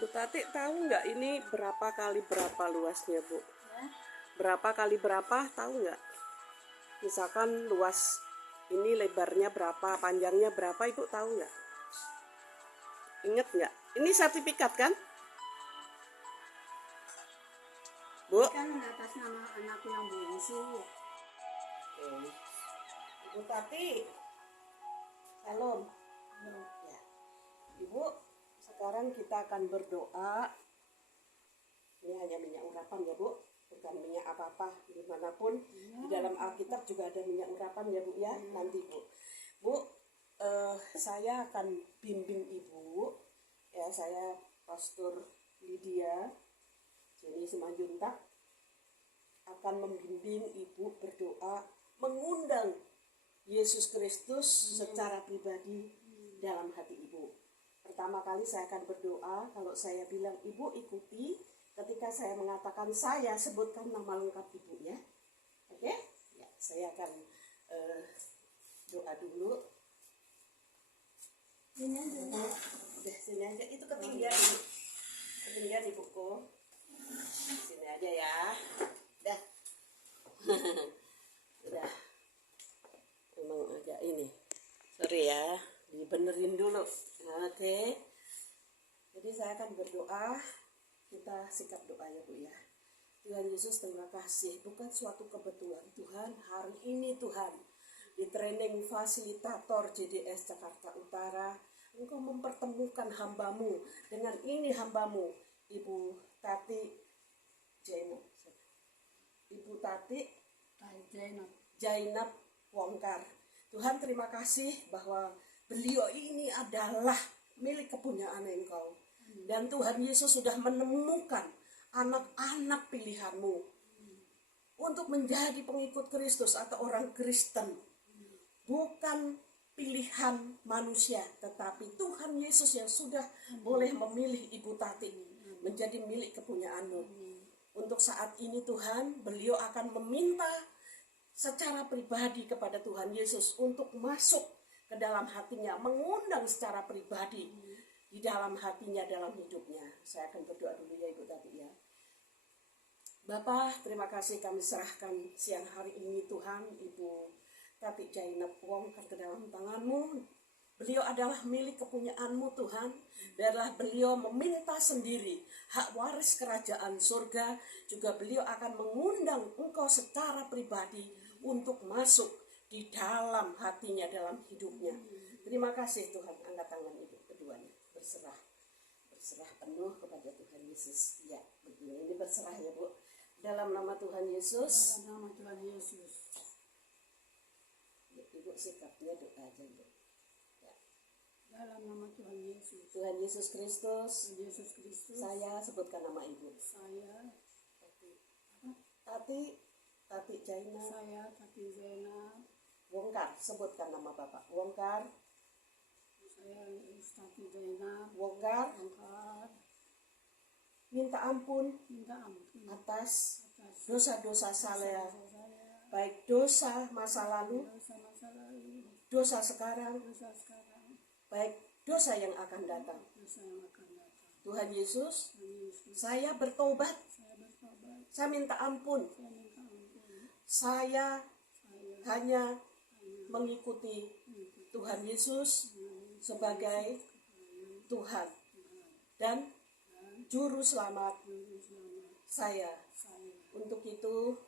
Bu Tati tahu nggak ini berapa kali berapa luasnya, Bu? Ya. Berapa kali berapa, tahu nggak? Misalkan luas ini lebarnya berapa, panjangnya berapa, Ibu tahu nggak? Ingat nggak? Ini sertifikat kan? Bu? Kan atas nama anakku yang bungsu. Oke. Ibu Tati, salam. Ya. Ibu, sekarang kita akan berdoa. Ini hanya minyak urapan ya, Bu, bukan minyak apa-apa. Dimanapun di dalam Alkitab juga ada minyak urapan ya, Bu ya. Nanti Bu, saya akan bimbing Ibu. Ya, saya Pastor Lydia Jenny Simanjuntak akan membimbing Ibu berdoa, mengundang Yesus Kristus secara pribadi dalam hati Ibu. Pertama kali saya akan berdoa, kalau saya bilang Ibu ikuti, ketika saya mengatakan saya, sebutkan nama lengkap Ibu ya. Oke? Ya, saya akan doa dulu. Ini aja. Udah sini aja, itu ketinggian Ibu. Ketinggian Ibuku. Sini aja ya. Dah. Udah. Memang agak ini. Sorry ya, dibenerin dulu. Oke. Jadi saya akan berdoa. Kita sikap doa ya, Bu ya. Tuhan Yesus, terima kasih. Bukan suatu kebetulan Tuhan, hari ini Tuhan, di training fasilitator JDS Jakarta Utara, Engkau mempertemukan hambamu dengan ini hambamu, Ibu Tati Jainab. Ibu Tati Jainab Wongkar. Tuhan, terima kasih bahwa beliau ini adalah milik kepunyaan Engkau. Dan Tuhan Yesus sudah menemukan anak-anak pilihan-Mu untuk menjadi pengikut Kristus atau orang Kristen. Bukan pilihan manusia, tetapi Tuhan Yesus yang sudah boleh memilih Ibu Tati menjadi milik kepunyaan-Mu. Untuk saat ini Tuhan, beliau akan meminta secara pribadi kepada Tuhan Yesus untuk masuk ke dalam hatinya, mengundang secara pribadi di dalam hatinya, dalam hidupnya. Saya akan berdoa dulu ya Ibu Tati ya. Bapa, terima kasih kami serahkan siang hari ini Tuhan, Ibu Tati Jainab Wongkar ke dalam tangan-Mu. Beliau adalah milik kepunyaan-Mu Tuhan. Biarlah beliau meminta sendiri hak waris kerajaan surga. Juga beliau akan mengundang Engkau secara pribadi untuk masuk di dalam hatinya, dalam hidupnya. Terima kasih Tuhan, angkat tangan Ibu keduanya. Berserah penuh kepada Tuhan Yesus. Ya, begini ini berserah ya Bu. Dalam nama Tuhan Yesus. Dalam nama Tuhan Yesus. Ibu sikapnya doa aja Bu. Ya. Dalam nama Tuhan Yesus. Tuhan Yesus Kristus. Tuhan Yesus Kristus. Saya sebutkan nama Ibu. Saya Tati Jainab. Saya Tati Jainab Wongkar. Sebutkan nama Bapak. Wongkar. Saya Tati Jainab Wongkar. Minta ampun atas dosa-dosa saya, baik dosa masa lalu, dosa sekarang, baik dosa yang akan datang. Tuhan Yesus, saya bertobat, saya minta ampun. Saya hanya mengikuti Tuhan Yesus sebagai Tuhan. dan Juru Selamat Juru Selamat saya. saya. Untuk itu,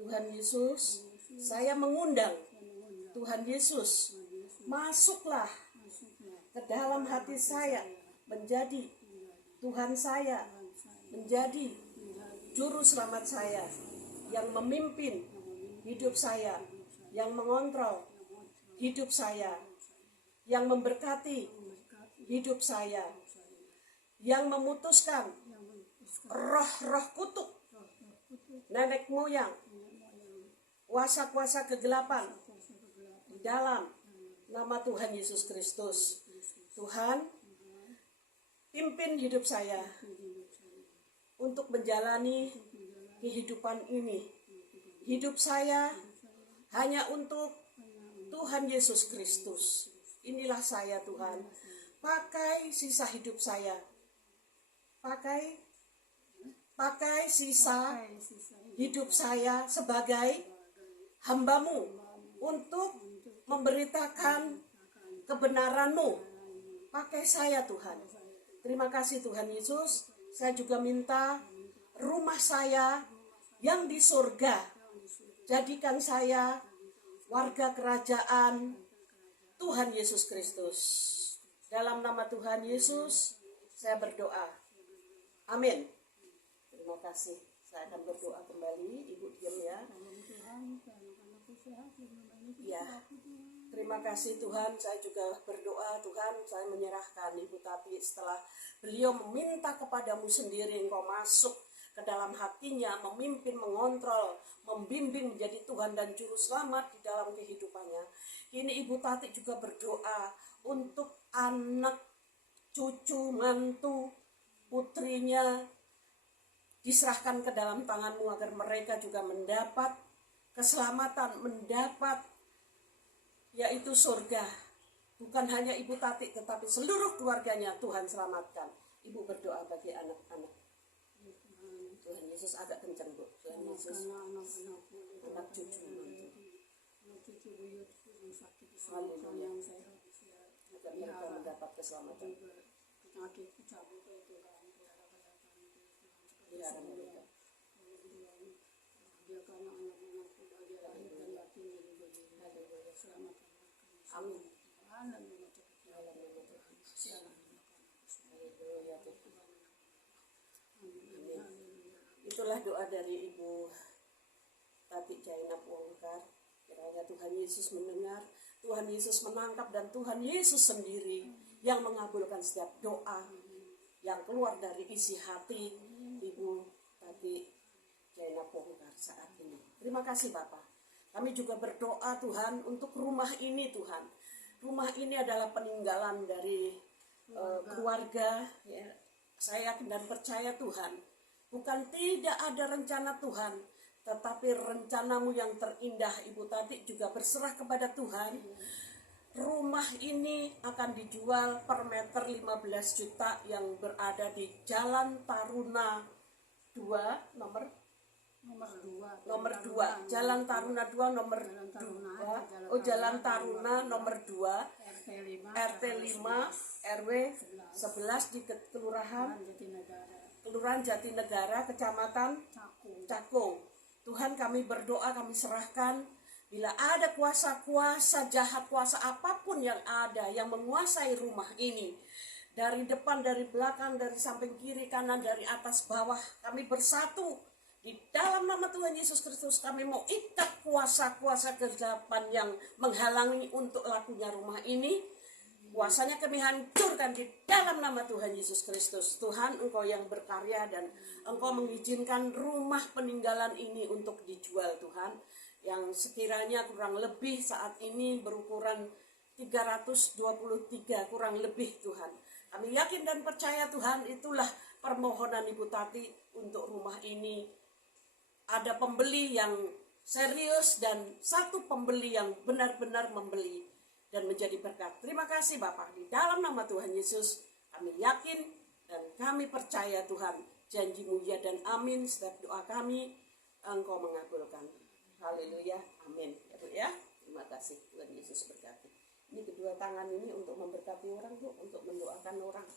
Tuhan Yesus, saya mengundang Tuhan Yesus, masuklah Masuklah ke dalam hati saya, menjadi Tuhan saya, menjadi Juru Selamat saya, yang memimpin hidup saya, yang mengontrol hidup saya, yang memberkati hidup saya, yang memutuskan roh-roh kutuk, nenek moyang, kuasa-kuasa kegelapan di dalam nama Tuhan Yesus Kristus. Tuhan, pimpin hidup saya untuk menjalani kehidupan ini. Hidup saya hanya untuk Tuhan Yesus Kristus. Inilah saya, Tuhan. Pakai sisa hidup saya. Pakai sisa hidup saya sebagai hamba-Mu untuk memberitakan kebenaran-Mu. Pakai saya, Tuhan. Terima kasih, Tuhan Yesus. Saya juga minta rumah saya yang di surga, jadikan saya warga kerajaan Tuhan Yesus Kristus. Dalam nama Tuhan Yesus, saya berdoa. Amin. Terima kasih. Saya akan berdoa kembali. Ibu diam ya. Ya. Terima kasih Tuhan. Saya juga berdoa, Tuhan, saya menyerahkan Ibu Tati setelah beliau meminta kepadamu sendiri, Engkau masuk ke dalam hatinya, memimpin, mengontrol, membimbing menjadi Tuhan dan Juru Selamat di dalam kehidupannya. Kini Ibu Tati juga berdoa untuk anak, cucu, mantu, putrinya diserahkan ke dalam tangan-Mu agar mereka juga mendapat keselamatan, mendapat yaitu surga. Bukan hanya Ibu Tati tetapi seluruh keluarganya Tuhan selamatkan. Ibu berdoa bagi anak-anak. Tuhan Yesus agak kencang, Bu. Tuhan Yesus, anak cucu agar mereka mendapat keselamatan. Pelihara mereka. Amin. Itulah doa dari Ibu Tati Jainab Wongkar. Kiranya Tuhan Yesus mendengar, Tuhan Yesus menangkap, dan Tuhan Yesus sendiri yang mengabulkan setiap doa yang keluar dari isi hati Ibu Tati Jainab Wongkar saat ini. Terima kasih Bapak. Kami juga berdoa Tuhan untuk rumah ini Tuhan. Rumah ini adalah peninggalan dari keluarga. Ya. Saya yakin dan percaya Tuhan. Bukan tidak ada rencana Tuhan, tetapi rencana-Mu yang terindah. Ibu Tati juga berserah kepada Tuhan. Rumah ini akan dijual per meter 15 juta yang berada di Jalan Taruna 2 nomor 2, Jalan Taruna 2 nomor 2. Oh, Jalan Taruna nomor 2, RT 5 RW 11 di Kelurahan Jatinegara, Kecamatan Cakung. Tuhan, kami berdoa, kami serahkan, bila ada kuasa-kuasa jahat, kuasa apapun yang ada yang menguasai rumah ini, dari depan, dari belakang, dari samping kiri, kanan, dari atas, bawah, kami bersatu di dalam nama Tuhan Yesus Kristus. Kami mau ikat kuasa-kuasa kegelapan yang menghalangi untuk lakunya rumah ini. Kuasanya kami hancurkan di dalam nama Tuhan Yesus Kristus. Tuhan, Engkau yang berkarya dan Engkau mengizinkan rumah peninggalan ini untuk dijual Tuhan. Yang sekiranya kurang lebih saat ini berukuran 323 kurang lebih Tuhan. Kami yakin dan percaya Tuhan, itulah permohonan Ibu Tati untuk rumah ini. Ada pembeli yang serius dan satu pembeli yang benar-benar membeli dan menjadi berkat. Terima kasih Bapak. Di dalam nama Tuhan Yesus kami yakin dan kami percaya Tuhan, janji-Mu ya dan amin. Setiap doa kami Engkau mengabulkan. Haleluya, amin. Ya Bu ya, terima kasih. Tuhan Yesus berkati. Ini kedua tangan ini untuk memberkati orang Bu, untuk mendoakan orang.